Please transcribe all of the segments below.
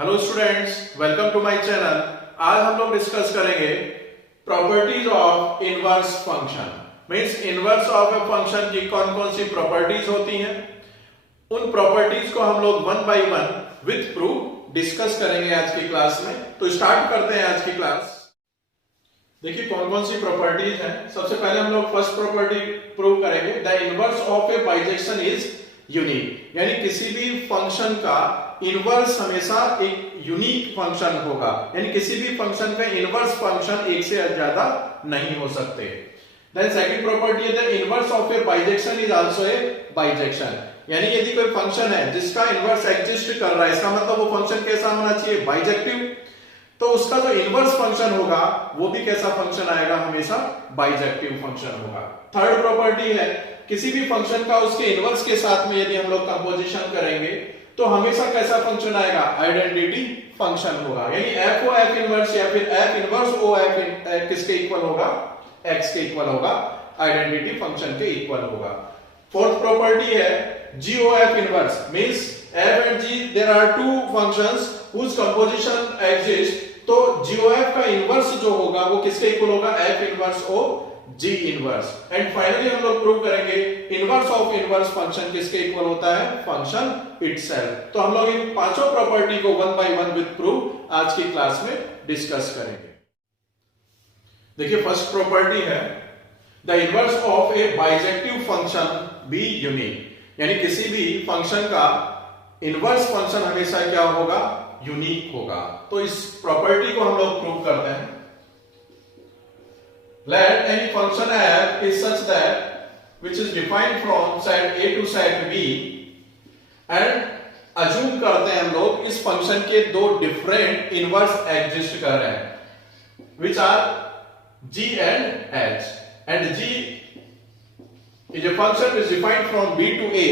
Hello students, welcome to my channel. आज हम लोग डिस्कस करेंगे properties of inverse function. Means inverse of a function की कौन कौन सी प्रॉपर्टीज होती हैं, उन प्रॉपर्टीज को हम लोग one by one with proof discuss करेंगे आज की क्लास में। तो स्टार्ट करते हैं आज की क्लास। देखिए कौन कौन सी प्रॉपर्टीज हैं। सबसे पहले हम लोग फर्स्ट प्रॉपर्टी प्रूव करेंगे, the inverse of A bijection is unique. यानी किसी भी फंक्शन का इनवर्स हमेशा एक यूनिक फंक्शन होगा, यानी किसी भी फंक्शन का इनवर्स फंक्शन एक से ज्यादा नहीं हो सकते। देन सेकंड प्रॉपर्टी है, the inverse of A bijection is also a bijection. यानी यदि कोई फंक्शन है जिसका इनवर्स एग्जिस्ट कर रहा है, इसका मतलब वो फंक्शन कैसा होना चाहिए, बाइजेक्टिव। तो उसका जो इनवर्स फंक्शन होगा वो भी कैसा फंक्शन आएगा, हमेशा बाइजेक्टिव फंक्शन होगा। थर्ड प्रॉपर्टी है, किसी भी फंक्शन का उसके इनवर्स के साथ में यदि हम लोग कंपोजिशन करेंगे तो हमेशा कैसा फंक्शन आएगा, आइडेंटिटी फंक्शन होगा। यानी f ओ f इनवर्स या फिर f इनवर्स ओ f किसके इक्वल होगा, x के इक्वल होगा, आइडेंटिटी फंक्शन के इक्वल होगा। फोर्थ प्रॉपर्टी है g O f inverse, means f and g there are two functions whose composition exists। तो GOF का इनवर्स जो होगा वो किसके इक्वल होगा, f inverse O g inverse. And finally हम लोग प्रूव करेंगे इनवर्स ऑफ इनवर्स फंक्शन किसके इक्वल होता है, फंक्शन इटसेल्फ। तो हम लोग इन पांचों प्रॉपर्टी को one by one with proof आज की क्लास में डिस्कस करेंगे। देखिए फर्स्ट प्रॉपर्टी है, the inverse of A bijective function be unique. यानी किसी भी फंक्शन का इनवर्स फंक्शन हमेशा क्या होगा, यूनिक होगा। तो इस प्रॉपर्टी को हम लोग प्रूव करते हैं। Let any function f is such that which is defined from set a to set b, and assume करते हैं हम लोग इस फंक्शन के दो डिफरेंट इनवर्स एग्जिस्ट कर रहे हैं, which are g and h, and g is a function which is defined from b to a,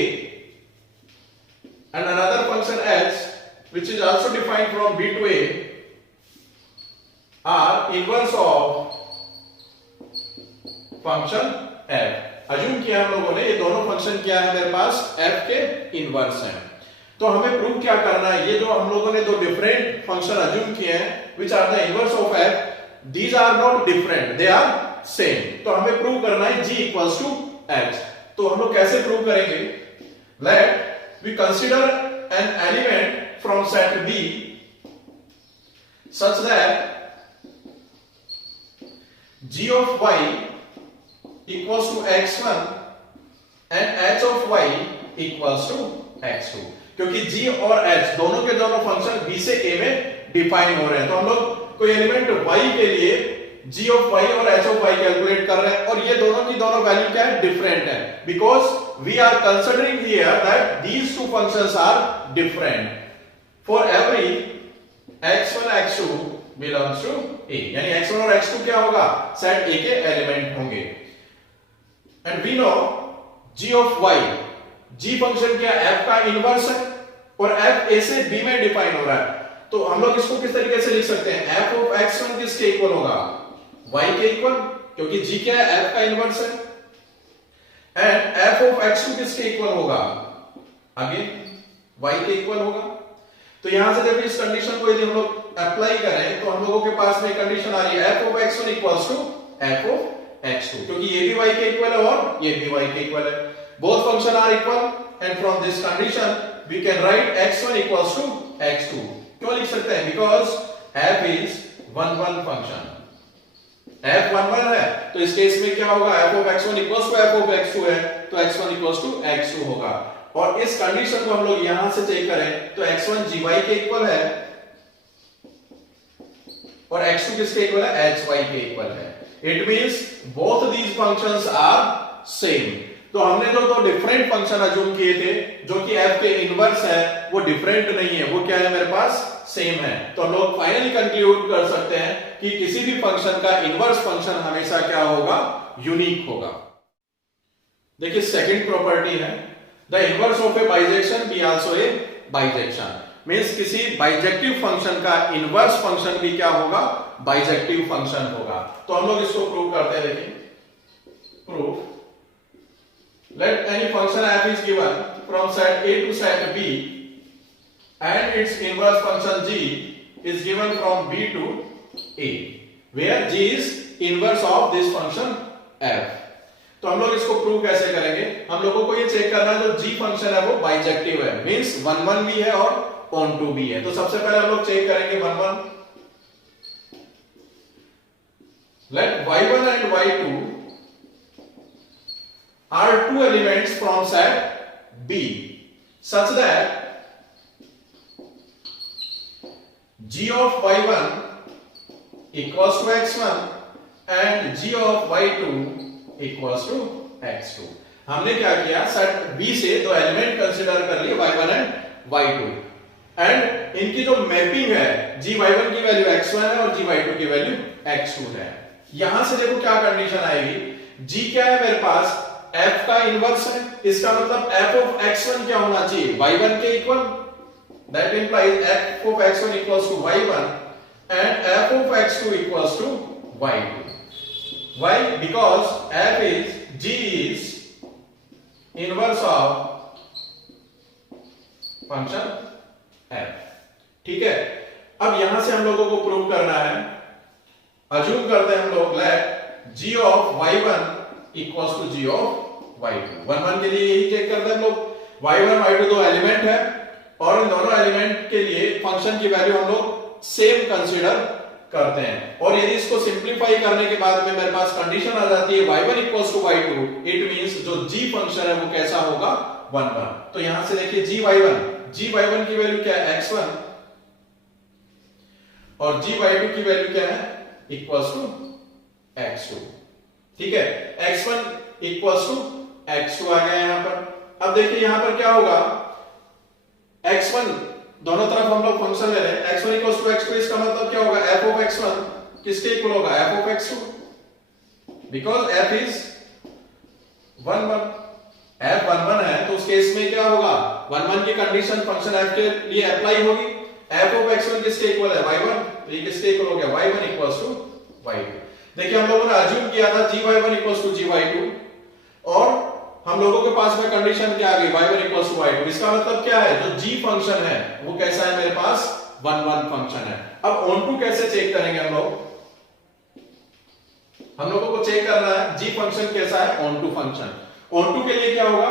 and another function h which is also defined from b to a are inverse of function f। Assume किया हम लोगों ने ये दोनों function क्या है मेरे पास, f के इनवर्स हैं। तो हमें प्रूव क्या करना है, ये जो हम लोगों ने दो डिफरेंट फंक्शन अज्यूम किए हैं which are the inverse of f, these are not different, they are same। तो हमें प्रूव करना है g equals to h। तो हम लोग कैसे प्रूव करेंगे, let we consider an element from set b such that g of y equals to x1 and h of y equals to x2। क्योंकि g और h दोनों के दोनों फंक्शन b से a में डिफाइन हो रहे हैं। तो हम लोग कोई एलिमेंट y के लिए g of y और h of y कैलकुलेट कर रहे हैं, और ये दोनों की दोनों वैल्यू क्या है, डिफरेंट है, because we are considering here that these two functions are different for every x1 x2 belongs to a। यानी x1 और x2 क्या होगा, सेट a के एलिमेंट होंगे। And we know g of y, g function क्या f का inverse है, और f a से b में डिफाइन हो रहा है। तो हम लोग इसको किस तरीके से लिख सकते हैं, f of x1 किसके इक्वल होगा, y के इक्वल, क्योंकि g क्या है, f का इनवर्स है। एंड f of x2 किसके इक्वल होगा, अगेन y के इक्वल होगा। तो यहां से देखो इस कंडीशन को यदि हम लोग अप्लाई करें तो हम लोगों के पास में कंडीशन आ रही है f of x1 equals to f of x2, क्योंकि ये भी y के इक्वल है और ये भी y के इक्वल है। Both function are equal and from this condition we can write x1 equals to x2। क्यों लिख सकते हैं, because f is 1 1 function, f 1 1 है। तो इस केस में क्या होगा, f of x1 equals to f of x2 है, तो x1 इक्वल्स टू x2 होगा। और इस कंडीशन को हम लोग यहां से चेक करें तो x1 gy के इक्वल है और x2 किसके इक्वल है, hy के इक्वल है। It means both these functions are same। तो हमने जो दो डिफरेंट फंक्शन अज्यूम किए थे जो कि f के इनवर्स है, वो डिफरेंट नहीं है, वो क्या है मेरे पास, सेम है। तो हम लोग फाइनली कंक्लूड कर सकते हैं कि किसी भी फंक्शन का इनवर्स फंक्शन हमेशा क्या होगा, यूनिक होगा। देखिए सेकंड प्रॉपर्टी है, the inverse of A bijection be also a bijection. Means किसी बाइजेक्टिव फंक्शन का इनवर्स फंक्शन भी क्या होगा, बाइजेक्टिव फंक्शन होगा। तो हम लोग इसको प्रूव करते हैं। देखिए proof, let any function f is given from set a to set b and its inverse function g is given from b to a, where g is inverse of this function f. तो हम लोग इसको prove कैसे करेंगे? हम लोगों को ये चेक करना है जो g फंक्शन है वो बाइजेक्टिव है, मींस 1 1 भी है और ऑन टू भी है। तो सबसे पहले हम लोग चेक करेंगे 1 1। Let y1 and y2 are two elements from set B such that g of y1 equals to x1 and g of y2 equals to x2। हमने क्या किया, सेट B से दो एलिमेंट कंसीडर कर लिए y1 एंड y2 एंड इनकी जो mapping है gy1 की वैल्यू x1 है और gy2 की वैल्यू x2 है। यहां से देखो क्या कंडीशन आएगी, g क्या है मेरे पास, f का इनवर्स है, इसका मतलब f of x1 क्या होना चाहिए, y1 के equal, that implies f of x1 equals to y1 and f of x2 equals to y2। why? Because f is g is inverse of function f। ठीक है, अब यहां से हम लोगों को प्रूव करना है, अज्यूम करते हैं हम लोग late g of y1 equals to g of y2। 1 1 के लिए यही चेक करते हैं हम लोग, y1 y2 दो एलिमेंट है और इन दोनों एलिमेंट के लिए फंक्शन की वैल्यू हम लोग सेम कंसीडर करते हैं। और यदि इसको सिंप्लीफाई करने के बाद में मेरे पास कंडीशन आ जाती है y1 equals to y2, it means जो g फंक्शन है वो कैसा होगा, 1 1। तो यहां से देखिए g y1 की वैल्यू क्या है, x1, और g y2 की वैल्यू क्या है, इक्वल्स टू x2। ठीक है, x1 इक्वल्स टू x2 आ गया यहां पर। अब देखिए यहां पर क्या होगा, x1 दोनों तरफ हम लोग फंक्शन ले रहे हैं, x1 इक्वल्स टू x2, इसका मतलब क्या होगा, f of x1 किसके इक्वल होगा, f of x2, because f is 1 1, f 1 1 है तो उस केस में क्या होगा, 1 1 की कंडीशन फंक्शन f के लिए अप्लाई होगी, f of x1 किसके इक्वल है, y1, तो ये किसके इक्वल हो गया, y1 इक्वल्स टू y2। देखिए हम लोगों ने अज्यूम किया था gy1 इक्वल्स टू gy2 और हम लोगों के पास में कंडीशन क्या आ गई, y1 इक्वल्स टू y2। इसका मतलब क्या है, जो g फंक्शन है वो कैसा है मेरे पास, 1 1 फंक्शन है। अब ऑन टू कैसे चेक करेंगे हम लोगों को चेक करना है g फंक्शन कैसा है, onto function. Onto के लिए क्या होगा,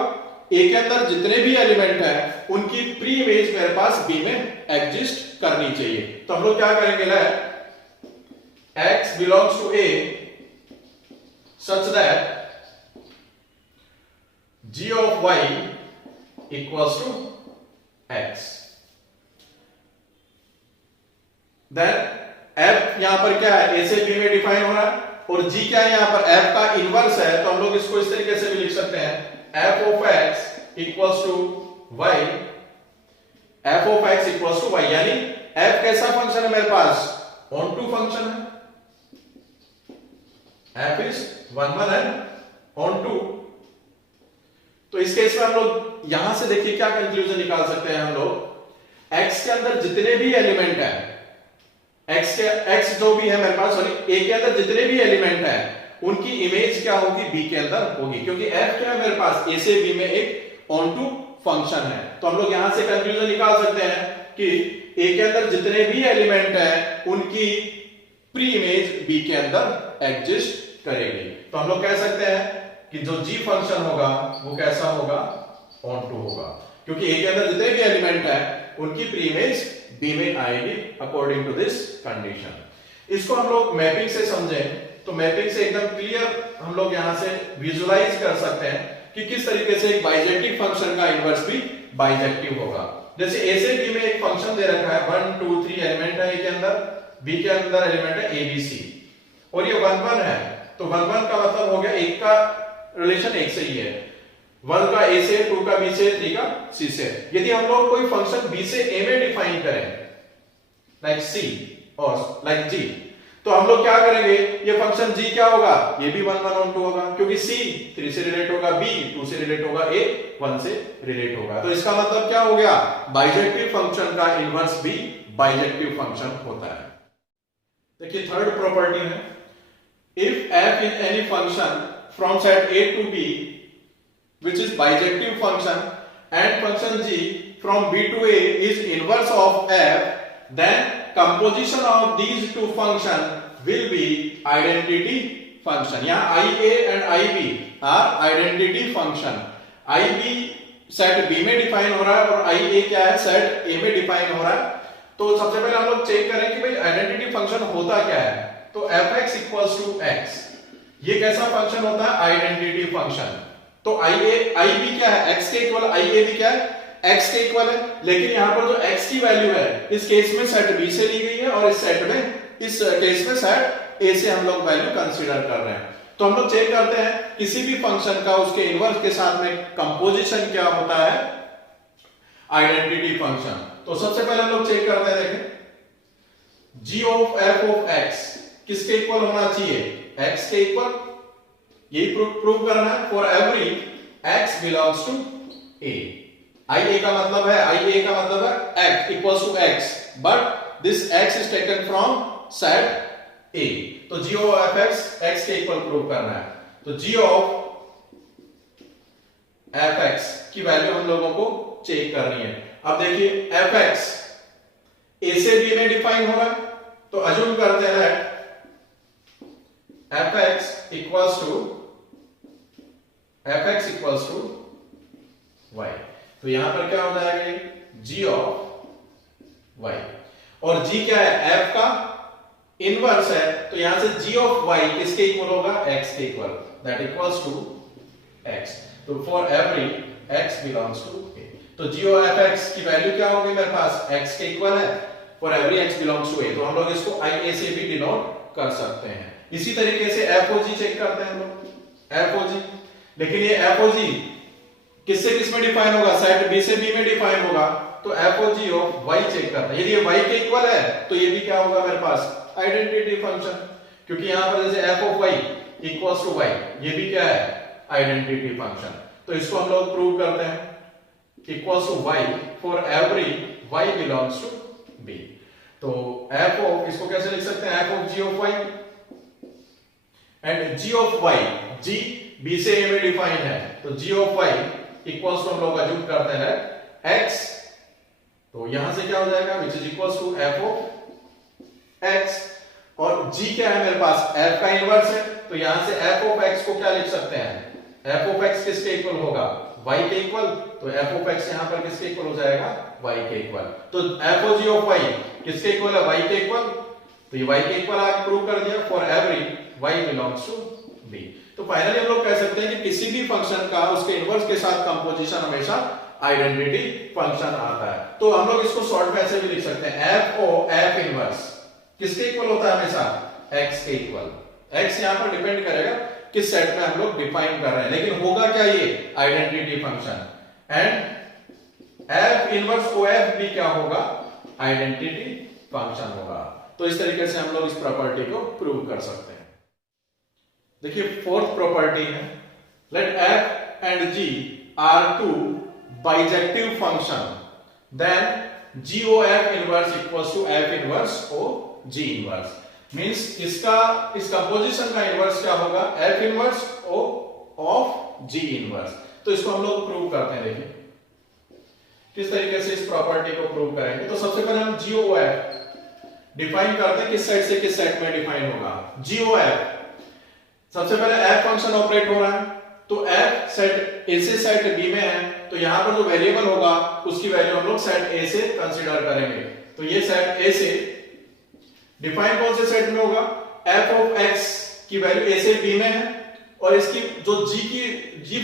a के अंदर जितने भी एलिमेंट है उनकी प्री इमेज मेरे पास b में एग्जिस्ट करनी चाहिए। तो हम लोग क्या करेंगे, late x belongs to a such that g of y equals to x, then f यहां पर क्या है, a से b में डिफाइन हो रहा है और g क्या है यहां पर, f का इनवर्स है, तो हम लोग इसको इस तरीके से भी लिख सकते हैं, f of x equals to y, f of x equals to y, यानी f कैसा फंक्शन है मेरे पास, ऑन टू फंक्शन है, f is 1 1 and on 2। तो इस केस में हम लोग यहां से देखिए क्या कंक्लूजन निकाल सकते हैं हम लोग, x के अंदर जितने भी एलिमेंट है, x जो भी है मेरे पास, सॉरी a के अंदर जितने भी एलिमेंट है उनकी इमेज क्या होगी, b के अंदर होगी, क्योंकि f क्या है मेरे पास, a से b में एक ऑन टू फंक्शन है। तो हम लोग यहां से कंक्लूजन निकाल सकते हैं कि a के अंदर जितने भी एलिमेंट है उनकी प्री इमेज b के अंदर एग्जिस्ट करेगी। तो हम लोग कह सकते हैं कि जो g फंक्शन होगा वो कैसा होगा, ऑन टू होगा, क्योंकि a के अंदर जितने भी एलिमेंट है उनकी प्री इमेज b में आएगी अकॉर्डिंग टू दिस कंडीशन। इसको हम लोग मैपिंग से समझें तो मैपिंग से एकदम क्लियर हम लोग यहां से विजुअलाइज कर सकते हैं कि किस तरीके से एक बाइजेक्टिव फंक्शन का इनवर्स भी बाइजेक्टिव होगा। जैसे a से b में एक फंक्शन दे रखा है, 1 2 3 एलिमेंट है a के अंदर, b के अंदर एलिमेंट है a b c और ये 1 1 है, तो 1 1 का मतलब हो गया एक का रिलेशन एक से ही है, 1 का a से, 2 का b से, 3 का c से। यदि हम लोग कोई फंक्शन b से a में डिफाइन करें लाइक c और लाइक g, तो हम लोग क्या करेंगे, ये फंक्शन g क्या होगा, ये भी 1 1 on 2 होगा, क्योंकि c 3 से रिलेट होगा, b 2 से रिलेट होगा, a 1 से रिलेट होगा। तो इसका मतलब क्या हो गया, बाइजेक्टिव फंक्शन का इनवर्स भी बाइजेक्टिव फंक्शन होता है। देखिए थर्ड प्रॉपर्टी है, if f is any function from set a to b which is bijective function and function g from B to A is inverse of f, then composition of these two function will be identity function. यहाँ IA and IB are identity function. IB set B में define हो रहा है और IA क्या है, set A में define हो रहा है। तो सबसे पहले हम लोग चेक करें कि भाई आइडेंटिटी फंक्शन होता क्या है। तो fx इक्वल्स टू x, ये कैसा फंक्शन होता है, आइडेंटिटी फंक्शन। तो IB क्या है, x के इक्वल, IA भी क्या है, x के इक्वल है। लेकिन यहाँ पर जो x की वैल्यू है इस केस में सेट B से ली गई है और इस केस में सेट A से हम लोग वैल्यू कंसीडर कर रहे हैं। तो हम लोग चेक करते हैं किसी भी फंक्शन का उसके इनवर्स के साथ में कंपोजिशन क्या होता है, आइडेंटिटी फंक्शन। तो सबसे पहले हम लोग चेक करते हैं, देखें g of f of x किसके इक्वल होना चाहिए, x के इक्वल। यही प्रूव करना है। For every x belongs to a, IA का मतलब है x equals to x, but this x is taken from set A। तो g ऑफ fx x के इक्वल प्रूव करना है। तो g ऑफ fx की वैल्यू हम लोगों को चेक करनी है। अब देखिए fx A से B में डिफाइन हो रहा है, तो अज्यूम करते हैं fx इक्वल्स टू y। तो यहां पर क्या हो जाएगा, g ऑफ y, और g क्या है, f का इनवर्स है। तो यहां से g ऑफ y किसके इक्वल होगा, x के equal, that equals to x। तो for every x belongs to a, तो g ऑफ fx की वैल्यू क्या होगी मेरे पास, x के इक्वल है। For every x belongs to a, तो हम लोग इसको ia से भी डिनोट कर सकते हैं। इसी तरीके से fog चेक करते हैं हम लोग, fog। लेकिन ये fog किससे किस में डिफाइन होगा, सेट B से B में डिफाइन होगा। तो fog ऑफ y चेक करते हैं। यदि ये y के इक्वल है तो ये भी क्या होगा मेरे पास, आइडेंटिटी फंक्शन, क्योंकि यहां पर जैसे f of y equals to y, ये भी क्या है, आइडेंटिटी फंक्शन। तो इसको हम लोग प्रूव करते हैं, equals to y for every y belongs to b। तो f ऑफ, इसको कैसे लिख सकते हैं, f of g of y and g of y, g b से a में डिफाइन है, तो g of y equals to हम लोग अज्यूम करते हैं x। तो यहां से क्या हो जाएगा, which is equals to f of x, और g क्या है मेरे पास, f का इनवर्स है। तो यहां से f ऑफ x को क्या लिख सकते हैं, f ऑफ x किसके इक्वल होगा, y के इक्वल। तो f ऑफ x यहां पर किसके इक्वल हो जाएगा, y के इक्वल। तो f of g of y किसके इक्वल है, y के इक्वल। तो ये y के इक्वल आगे प्रूव कर दिया। For every y belongs to b। तो फाइनली हम लोग कह सकते हैं कि किसी भी फंक्शन का उसके इनवर्स के साथ कंपोजिशन हमेशा आइडेंटिटी फंक्शन आता है। तो हम लोग इसको शॉर्ट में ऐसे भी लिख सकते हैं, f इनवर्स किसके इक्वल होता है, हमेशा x के इक्वल। x यहां पर डिपेंड करेगा किस सेट में हम लोग डिफाइन कर रहे हैं, लेकिन होगा क्या, ये identity function. And f inverse of भी क्या होगा, आइडेंटिटी फंक्शन होगा। तो इस तरीके से हम लोग इस प्रॉपर्टी को प्रूव कर सकते हैं। देखिए फोर्थ प्रॉपर्टी है, let f and g are two bijective function, then g o f inverse equals to f inverse o g inverse. Means इसका, इस कंपोजिशन का इनवर्स क्या होगा, f inverse o of g inverse. तो इसको हम लोग प्रूव करते हैं। देखिए किस तरीके से इस प्रॉपर्टी को प्रूव करेंगे। तो सबसे पहले हम g o f डिफाइन करते हैं, किस सेट से किस सेट में डिफाइन होगा। g o f, सबसे पहले f फंक्शन ऑपरेट हो रहा है, तो f सेट A से सेट B में है, तो यहां पर जो वेरिएबल होगा उसकी वैल्यू हम लोग सेट A से कंसीडर करेंगे। तो ये सेट A से डिफाइन कौन से सेट में होगा, f ऑफ x की वैल्यू A से B में है, और इसकी जो g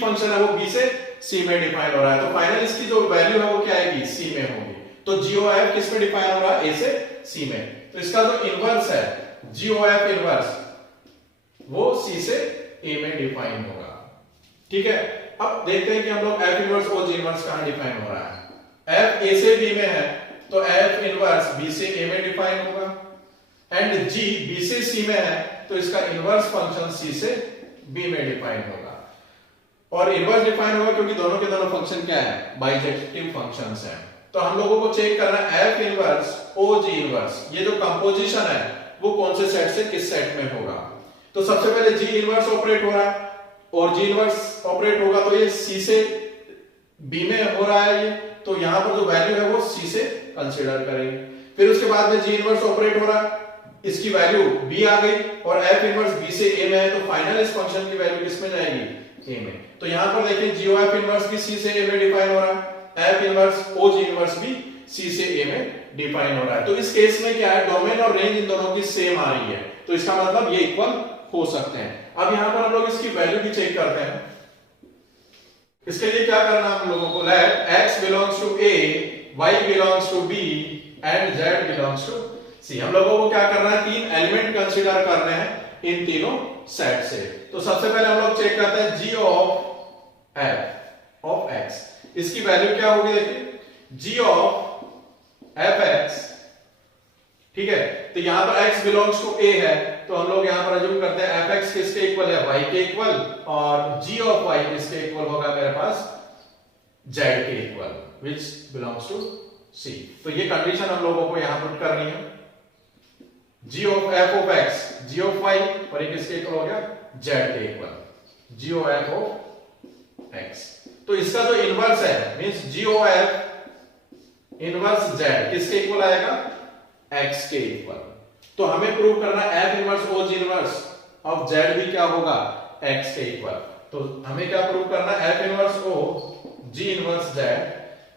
फंक्शन है वो B से C में डिफाइन हो रहा है। तो फाइनल इसकी जो वैल्यू है वो क्या आएगी, C में होगी। तो g o f किस में डिफाइन हो रहा है, A से C में। तो इसका जो इनवर्स है g o f इनवर्स, वो C से A में डिफाइन होगा। ठीक है, अब देखते हैं कि हम लोग f इनवर्स और g इनवर्स कहां डिफाइन हो रहा है। f A से B में है, तो f इनवर्स B से A में डिफाइन होगा, एंड g B से C में है, तो इसका इनवर्स फंक्शन C से B में डिफाइन होगा। और इनवर्स डिफाइन होगा क्योंकि दोनों के दोनों फंक्शन क्या है, बाइजेक्टिव फंक्शंस हैं। तो हम लोगों को चेक करना है f inverse o g inverse, ये जो कंपोजिशन है वो कौन से सेट से किस सेट में होगा। तो सबसे पहले g इनवर्स ऑपरेट हो रहा है, और g इनवर्स ऑपरेट होगा तो ये C से बी में हो रहा है ये, तो यहां पर जो वैल्यू है वो सी से कंसीडर करेंगे। फिर उसके बाद में जी इनवर्स ऑपरेट हो रहा है, इसकी वैल्यू बी आ गई और एफ इनवर्स बी से ए में है, तो फाइनल इस फंक्शन की वैल्यू किस में जाएगी, ए में। तो यहां पर देखिए जीओ एफ इनवर्स भी सी से ए में डिफाइन हो रहा है, एफ इनवर्स ओ जी इनवर्स भी सी से ए में डिफाइन हो रहा है। तो इस केस में क्या है, डोमेन और रेंज इन दोनों की सेम आ रही है, तो इसका मतलब ये इक्वल हो सकते हैं। अब यहां पर हम लोग इसकी वैल्यू भी चेक करते हैं। इसके लिए क्या करना हम लोगों को, let x belongs to a, y belongs to b and z belongs to c। हम लोगों को क्या करना है, तीन एलिमेंट कंसीडर करने हैं इन तीनों सेट से। तो सबसे पहले हम लोग चेक करते हैं g of f of x, इसकी वैल्यू क्या होगी, देखिए g ऑफ f(x), ठीक है। तो यहां पर x बिलोंग्स टू a है, तो हम लोग यहां पर अज्यूम करते हैं f(x) किसके इक्वल है, y के इक्वल, और g ऑफ y किसके इक्वल होगा मेरे पास, z के equal, which belongs to c। तो ये कंडीशन हम लोगों को यहां पुट करनी है, g of f of x, g of y, और ये किसके इक्वल हो गया, z के equal, g of f of x। तो इसका जो इनवर्स है, means g of f inverse z किसके इक्वल आएगा, x के इक्वल। तो हमें प्रूव करना f inverse o g inverse of z भी क्या होगा, x के इक्वल। तो हमें क्या प्रूव करना, f inverse o g inverse z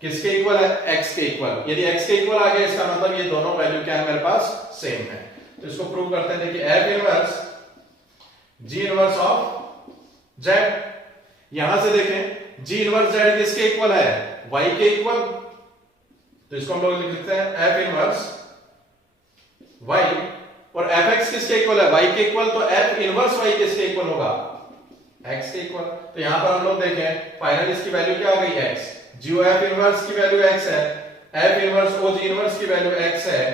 किसके इक्वल है, x के इक्वल। यदि x के इक्वल आ गया, इसका मतलब ये दोनों वैल्यू क्या है मेरे पास, सेम है। तो इसको प्रूव करते हैं, देखिए f inverse g inverse of z, यहां से देखें g इनवर्स z किसके इक्वल है, y के इक्वल। तो इसको हम लोग लिख सकते हैं f इनवर्स y, और fx किसके इक्वल है, y के इक्वल, तो f इनवर्स y किसके इक्वल होगा, x के इक्वल। तो यहां पर हम लोग देखें फाइनल इसकी वैल्यू क्या हो गई, x, g of f inverse की वैल्यू x है, f inverse o g inverse की वैल्यू x है।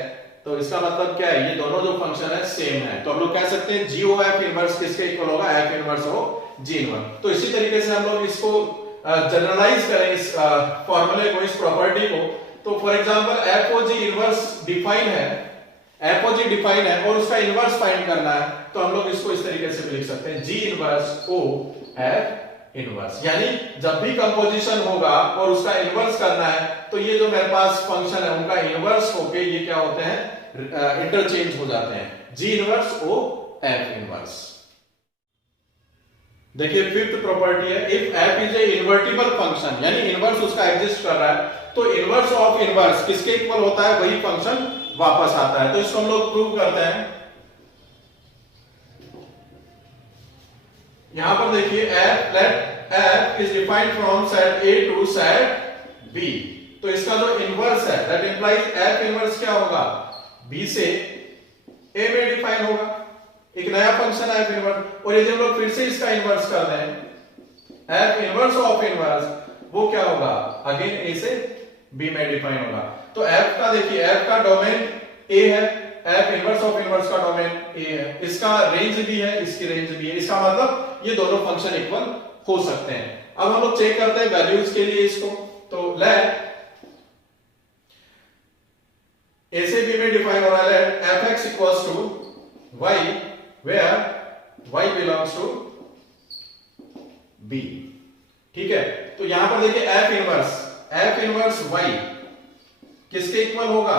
तो इसका मतलब क्या है, ये दोनों जो फंक्शन है सेम है। तो हम लोग कह सकते हैं g ऑफ f इनवर्स किसके इक्वल होगा, f inverse o g inverse. तो इसी तरीके से हम लोग इसको जनरलाइज करें इस फॉर्मूले को, इस प्रॉपर्टी को। तो for example f o g inverse define है, f o g डिफाइन है और उसका इनवर्स फाइंड करना है, तो हम लोग इसको इस तरीके से भी लिख सकते हैं, g inverse o f inverse. यानी जब भी कंपोजिशन होगा और उसका इनवर्स करना है, तो ये जो मेरे पास फंक्शन है उनका इनवर्स होके ये क्या होते हैं, इंटरचेंज हो जाते हैं, g inverse o f inverse. देखिए फिफ्थ प्रॉपर्टी है, if f is a invertible function, यानी इनवर्स उसका एग्जिस्ट कर रहा है, तो इनवर्स ऑफ इनवर्स किसके इक्वल होता है, वही फंक्शन वापस आता है। तो इसको हम लोग प्रूव करते हैं। यहां पर देखिए f, let f is defined from set a to set b। तो इसका जो इनवर्स है, दैट इंप्लाइज f इनवर्स क्या होगा, b से a में डिफाइन होगा, एक नया फंक्शन है f इनवर्स। और यदि हम लोग फिर से इसका इनवर्स कर दें, f इनवर्स ऑफ इनवर्स, वो क्या होगा, अगेन a से b में डिफाइन होगा। तो f का देखिए, f का डोमेन a है, f इनवर्स ऑफ इनवर्स का डोमेन a है, इसका रेंज भी है, इसकी रेंज भी है, इसका मतलब ये दोनों फंक्शन इक्वल हो सकते हैं। अब हम लोग चेक करते हैं वैल्यूज के लिए इसको। तो लेट a से b में डिफाइन हो रहा है, let fx equals to y where y belongs to b, ठीक है। तो यहां पर देखिए f इनवर्स y किसके इक्वल होगा,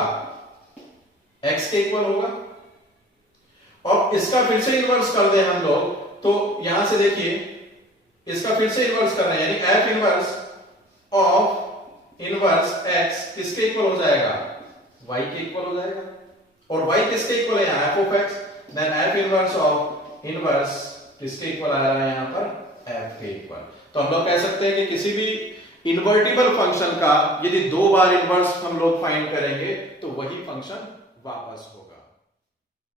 x के इक्वल होगा। और इसका फिर से इनवर्स कर दें हम लोग, तो यहां से देखिए इसका फिर से इनवर्स करना है, यानी f inverse of inverse x किसके इक्वल हो जाएगा, y के इक्वल हो जाएगा। और y किसके इक्वल है यहाँ, f of x, then f inverse of inverse किसके इक्वल आ रहा है यहाँ पर, f के इक्वल। तो हम लोग कह सकते हैं कि किसी भी इन्वर्टिबल फंक्शन का यदि दो बार इनवर्स हम लोग फाइंड करेंगे, तो वही फंक्शन वापस होगा।